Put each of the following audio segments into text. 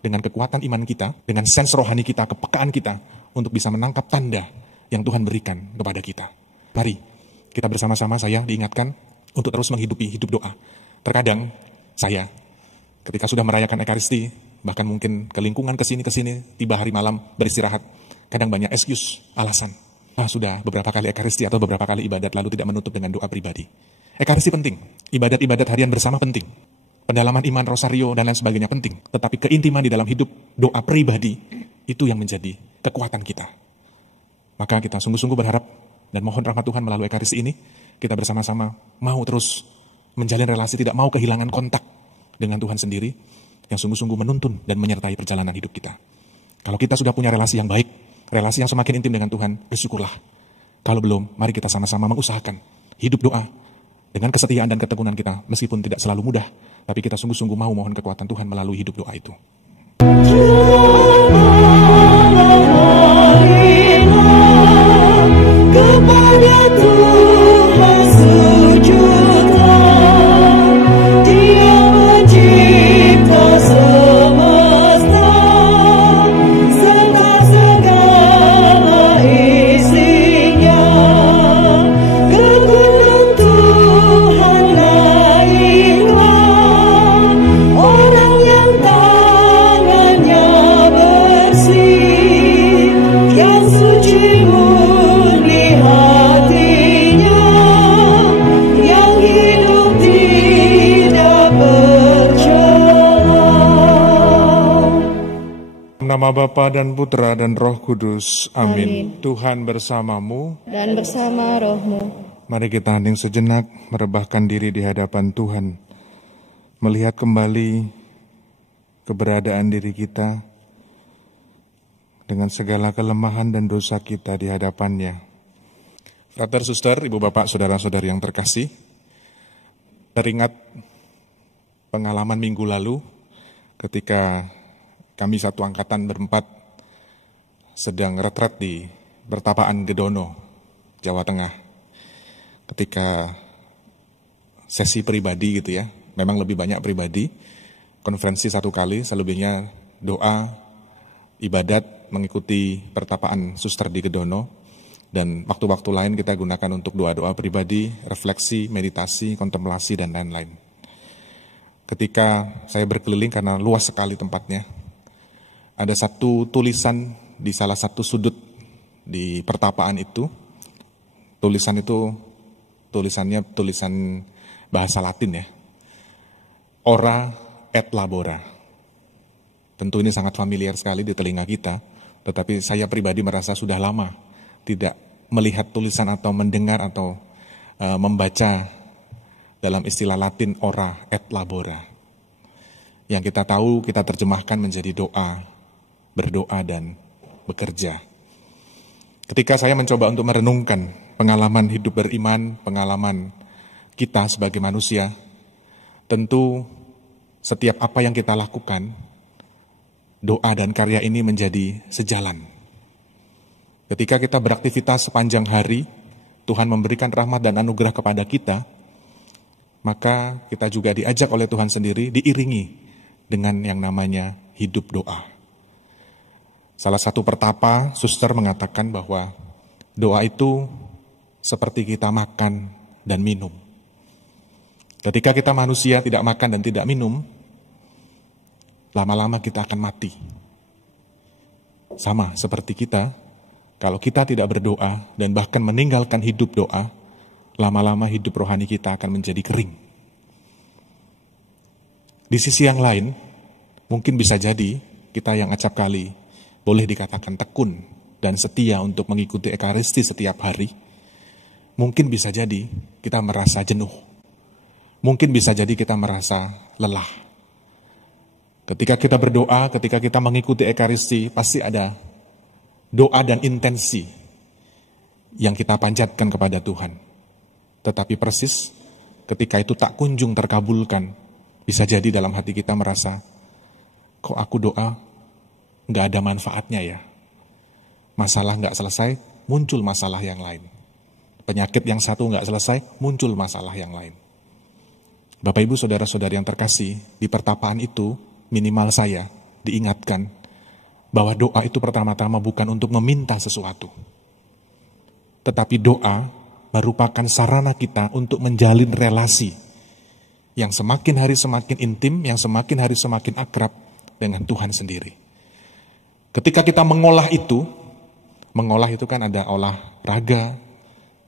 dengan kekuatan iman kita, dengan sens rohani kita, kepekaan kita, untuk bisa menangkap tanda yang Tuhan berikan kepada kita. Mari kita bersama-sama, saya diingatkan untuk terus menghidupi hidup doa. Terkadang saya ketika sudah merayakan Ekaristi, bahkan mungkin ke lingkungan kesini, tiba hari malam beristirahat, kadang banyak excuse, alasan. Sudah beberapa kali Ekaristi atau beberapa kali ibadat lalu tidak menutup dengan doa pribadi. Ekaristi penting, ibadat-ibadat harian bersama penting, pendalaman iman, rosario, dan lain sebagainya penting. Tetapi keintiman di dalam hidup doa pribadi, itu yang menjadi kekuatan kita. Maka kita sungguh-sungguh berharap dan mohon rahmat Tuhan melalui Ekaristi ini, kita bersama-sama mau terus menjalin relasi, tidak mau kehilangan kontak dengan Tuhan sendiri, yang sungguh-sungguh menuntun dan menyertai perjalanan hidup kita. Kalau kita sudah punya relasi yang baik, relasi yang semakin intim dengan Tuhan, bersyukurlah. Kalau belum, mari kita sama-sama mengusahakan hidup doa dengan kesetiaan dan ketekunan kita, meskipun tidak selalu mudah, tapi kita sungguh-sungguh mau mohon kekuatan Tuhan melalui hidup doa itu. Kepada Tuhan sujudlah, Dia mencipta semesta, serta segala isinya. Kekuatan Tuhan lainlah, orang yang tangannya bersih, yang suci murni hatinya, yang hidup tidak bercela. Nama Bapa dan Putra dan Roh Kudus. Amin. Amin. Tuhan bersamamu. Dan bersama rohmu. Mari kita hening sejenak, merebahkan diri di hadapan Tuhan, melihat kembali keberadaan diri kita dengan segala kelemahan dan dosa kita di hadapannya. Frater, suster, ibu bapak, saudara-saudari yang terkasih, teringat pengalaman minggu lalu ketika kami satu angkatan berempat sedang retret di Pertapaan Gedono, Jawa Tengah. Ketika sesi pribadi gitu ya, memang lebih banyak pribadi, konferensi satu kali, selebihnya doa, ibadat, mengikuti pertapaan suster di Gedono, dan waktu-waktu lain kita gunakan untuk doa-doa pribadi, refleksi, meditasi, kontemplasi, dan lain-lain. Ketika saya berkeliling, karena luas sekali tempatnya, ada satu tulisan di salah satu sudut di pertapaan itu. Tulisannya tulisan bahasa Latin ya. Ora et labora. Tentu ini sangat familiar sekali di telinga kita, tetapi saya pribadi merasa sudah lama tidak melihat tulisan atau mendengar atau membaca dalam istilah Latin ora et labora. Yang kita tahu, kita terjemahkan menjadi doa, berdoa dan bekerja. Ketika saya mencoba untuk merenungkan pengalaman hidup beriman, pengalaman kita sebagai manusia, tentu setiap apa yang kita lakukan, doa dan karya ini menjadi sejalan. Ketika kita beraktivitas sepanjang hari, Tuhan memberikan rahmat dan anugerah kepada kita, maka kita juga diajak oleh Tuhan sendiri, diiringi dengan yang namanya hidup doa. Salah satu pertapa, suster mengatakan bahwa doa itu seperti kita makan dan minum. Ketika kita manusia tidak makan dan tidak minum, lama-lama kita akan mati. Sama seperti kita, kalau kita tidak berdoa dan bahkan meninggalkan hidup doa, lama-lama hidup rohani kita akan menjadi kering. Di sisi yang lain, mungkin bisa jadi kita yang acap kali boleh dikatakan tekun dan setia untuk mengikuti Ekaristi setiap hari. Mungkin bisa jadi kita merasa jenuh. Mungkin bisa jadi kita merasa lelah. Ketika kita berdoa, ketika kita mengikuti Ekaristi, pasti ada doa dan intensi yang kita panjatkan kepada Tuhan. Tetapi persis ketika itu tak kunjung terkabulkan, bisa jadi dalam hati kita merasa, kok aku doa nggak ada manfaatnya ya. Masalah nggak selesai, muncul masalah yang lain. Penyakit yang satu nggak selesai, muncul masalah yang lain. Bapak Ibu Saudara-saudari yang terkasih, di pertapaan itu minimal saya diingatkan bahwa doa itu pertama-tama bukan untuk meminta sesuatu. Tetapi doa merupakan sarana kita untuk menjalin relasi yang semakin hari semakin intim, yang semakin hari semakin akrab dengan Tuhan sendiri. Ketika kita mengolah itu kan ada olahraga,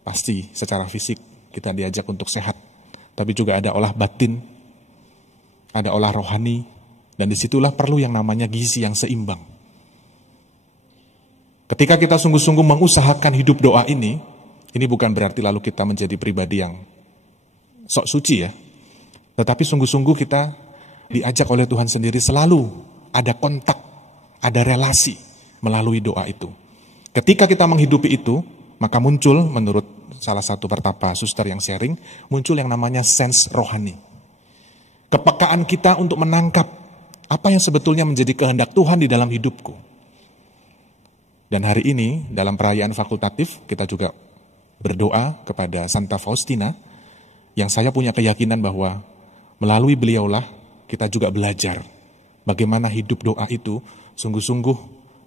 pasti secara fisik kita diajak untuk sehat. Tapi juga ada olah batin, ada olah rohani, dan disitulah perlu yang namanya gizi yang seimbang. Ketika kita sungguh-sungguh mengusahakan hidup doa ini bukan berarti lalu kita menjadi pribadi yang sok suci ya. Tetapi sungguh-sungguh kita diajak oleh Tuhan sendiri selalu ada kontak, ada relasi melalui doa itu. Ketika kita menghidupi itu, maka muncul menurut salah satu pertapa suster yang sharing, muncul yang namanya sense rohani. Kepekaan kita untuk menangkap apa yang sebetulnya menjadi kehendak Tuhan di dalam hidupku. Dan hari ini dalam perayaan fakultatif kita juga berdoa kepada Santa Faustina yang saya punya keyakinan bahwa melalui beliaulah kita juga belajar bagaimana hidup doa itu sungguh-sungguh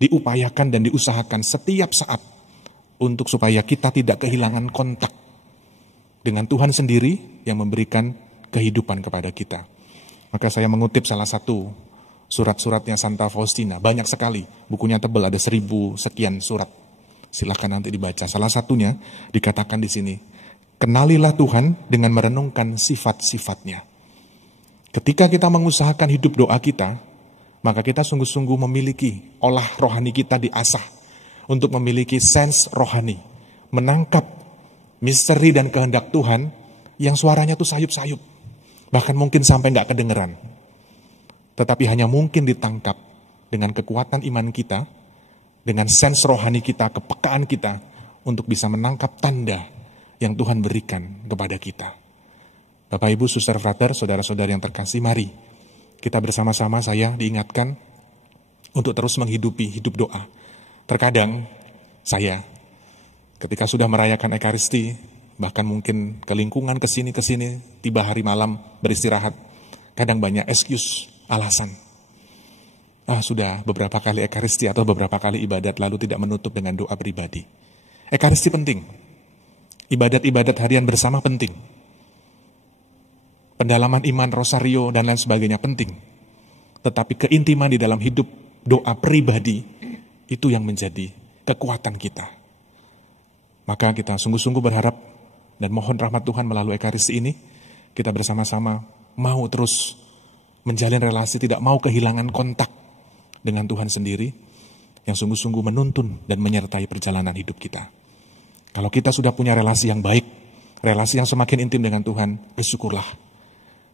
diupayakan dan diusahakan setiap saat untuk supaya kita tidak kehilangan kontak dengan Tuhan sendiri yang memberikan kehidupan kepada kita. Maka saya mengutip salah satu surat-suratnya Santa Faustina, banyak sekali, bukunya tebal, ada 1000 sekian surat. Silahkan nanti dibaca. Salah satunya dikatakan di sini, kenalilah Tuhan dengan merenungkan sifat-sifatnya. Ketika kita mengusahakan hidup doa kita, maka kita sungguh-sungguh memiliki olah rohani kita diasah untuk memiliki sense rohani, menangkap misteri dan kehendak Tuhan yang suaranya tuh sayup-sayup, bahkan mungkin sampai nggak kedengeran. Tetapi hanya mungkin ditangkap dengan kekuatan iman kita, dengan sense rohani kita, kepekaan kita, untuk bisa menangkap tanda yang Tuhan berikan kepada kita. Bapak, Ibu, Suster, Frater, saudara-saudari yang terkasih, mari kita bersama-sama saya diingatkan untuk terus menghidupi hidup doa. Terkadang saya ketika sudah merayakan Ekaristi, bahkan mungkin ke lingkungan kesini, tiba hari malam beristirahat, kadang banyak excuse, alasan. Sudah beberapa kali Ekaristi atau beberapa kali ibadat lalu tidak menutup dengan doa pribadi. Ekaristi penting. Ibadat-ibadat harian bersama penting. Pendalaman iman, rosario, dan lain sebagainya penting. Tetapi keintiman di dalam hidup doa pribadi, itu yang menjadi kekuatan kita. Maka kita sungguh-sungguh berharap dan mohon rahmat Tuhan melalui Ekaristi ini, kita bersama-sama mau terus menjalin relasi, tidak mau kehilangan kontak dengan Tuhan sendiri, yang sungguh-sungguh menuntun dan menyertai perjalanan hidup kita. Kalau kita sudah punya relasi yang baik, relasi yang semakin intim dengan Tuhan, bersyukurlah.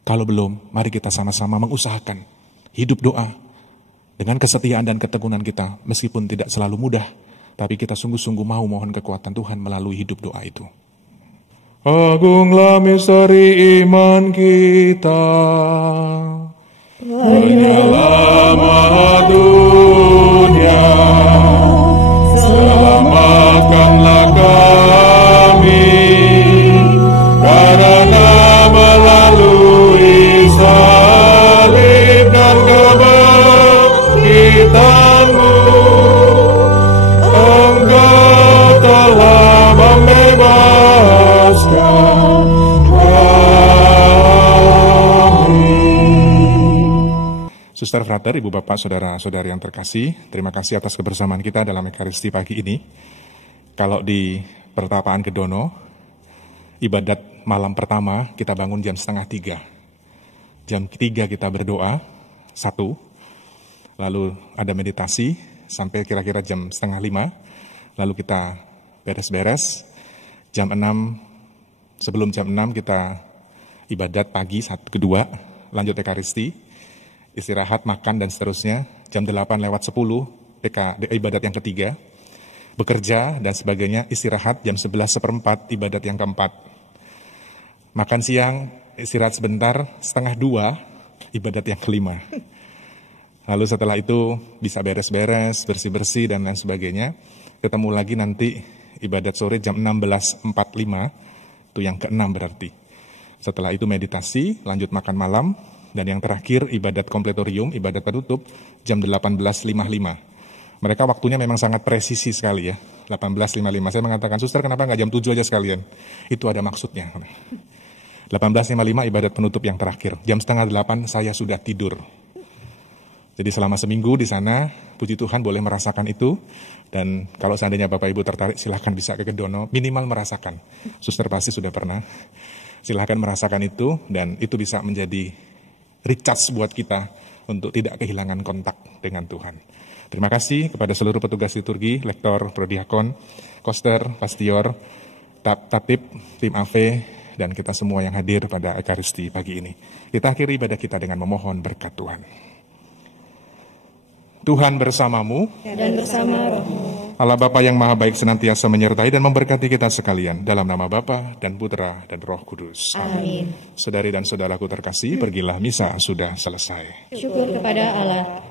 Kalau belum, mari kita sama-sama mengusahakan hidup doa dengan kesetiaan dan ketekunan kita, meskipun tidak selalu mudah, tapi kita sungguh-sungguh mau mohon kekuatan Tuhan melalui hidup doa itu. Agunglah misteri iman kita, penyelamat dunia, selamatkanlah kami, karena melalui salib dan kebangkitan-Mu, Engkau telah membebaskan kami. Suster, Frater, Ibu, Bapak, Saudara-saudari yang terkasih, terima kasih atas kebersamaan kita dalam Ekaristi pagi ini. Kalau di Pertapaan Kedono, ibadat malam pertama kita bangun jam 2:30. Jam 3 kita berdoa, 1. Lalu ada meditasi sampai kira-kira jam 4:30. Lalu kita beres-beres. Jam 6, sebelum jam 6 kita ibadat pagi, 2, lanjut Ekaristi. Istirahat, makan, dan seterusnya. Jam 8:10, ibadat yang ketiga. Bekerja, dan sebagainya. Istirahat, jam 11:15, ibadat yang keempat. Makan siang, istirahat sebentar, 1:30, ibadat yang kelima. Lalu setelah itu bisa beres-beres, bersih-bersih, dan lain sebagainya. Ketemu lagi nanti ibadat sore jam 16:45, itu yang ke-6 berarti. Setelah itu meditasi, lanjut makan malam. Dan yang terakhir ibadat kompletorium, ibadat penutup jam 18.55. Mereka waktunya memang sangat presisi sekali ya, 18.55. Saya mengatakan, suster kenapa nggak jam 7 aja sekalian? Itu ada maksudnya. 18.55 ibadat penutup yang terakhir. Jam setengah 8 saya sudah tidur. Jadi selama seminggu di sana, puji Tuhan boleh merasakan itu. Dan kalau seandainya Bapak Ibu tertarik, silahkan bisa ke Kedono, minimal merasakan. Suster pasti sudah pernah. Silahkan merasakan itu, dan itu bisa menjadi recharge buat kita untuk tidak kehilangan kontak dengan Tuhan. Terima kasih kepada seluruh petugas liturgi, lektor, prodiakon, koster, pastior, tatip, tim AV, dan kita semua yang hadir pada Ekaristi pagi ini. Kita akhiri ibadah kita dengan memohon berkat Tuhan. Tuhan bersamamu, dan bersama rohmu. Allah Bapa yang Maha Baik senantiasa menyertai dan memberkati kita sekalian, dalam nama Bapa dan Putra dan Roh Kudus. Amin. Saudari dan saudaraku terkasih, pergilah, misa sudah selesai. Syukur kepada Allah.